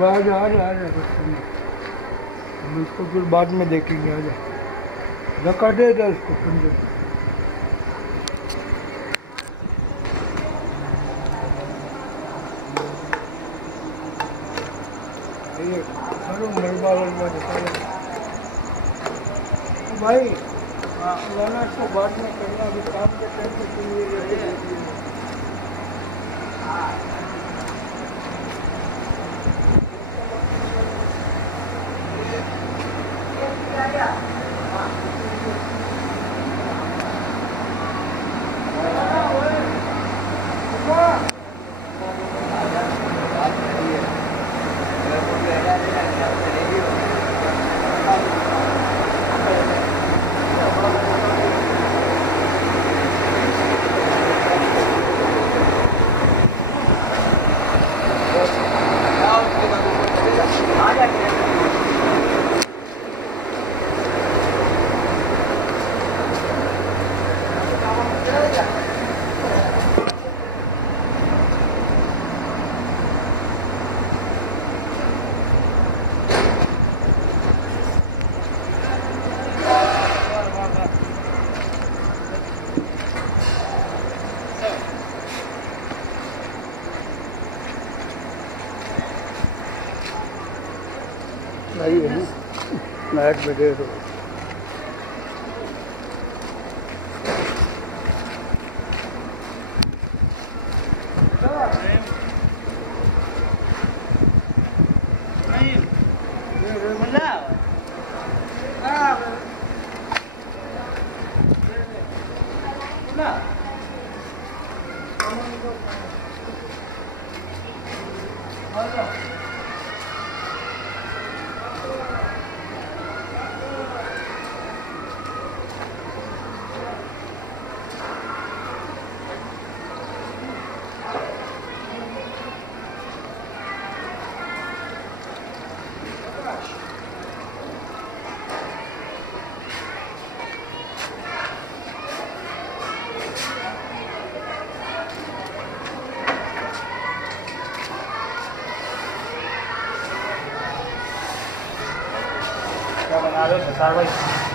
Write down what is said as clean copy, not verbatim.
बाद आ रहा हम इसको फिर बाद में देखेंगे। आ जा धक्का दे दे उसको कंधे पे। ये करो मलबा वलबा निकालो भाई। लाना इसको बाद में करना, अभी काम के टाइम पे तुम ये लेके नहीं है नाइट में दे दो। क्या बना रहे हो सर भाई?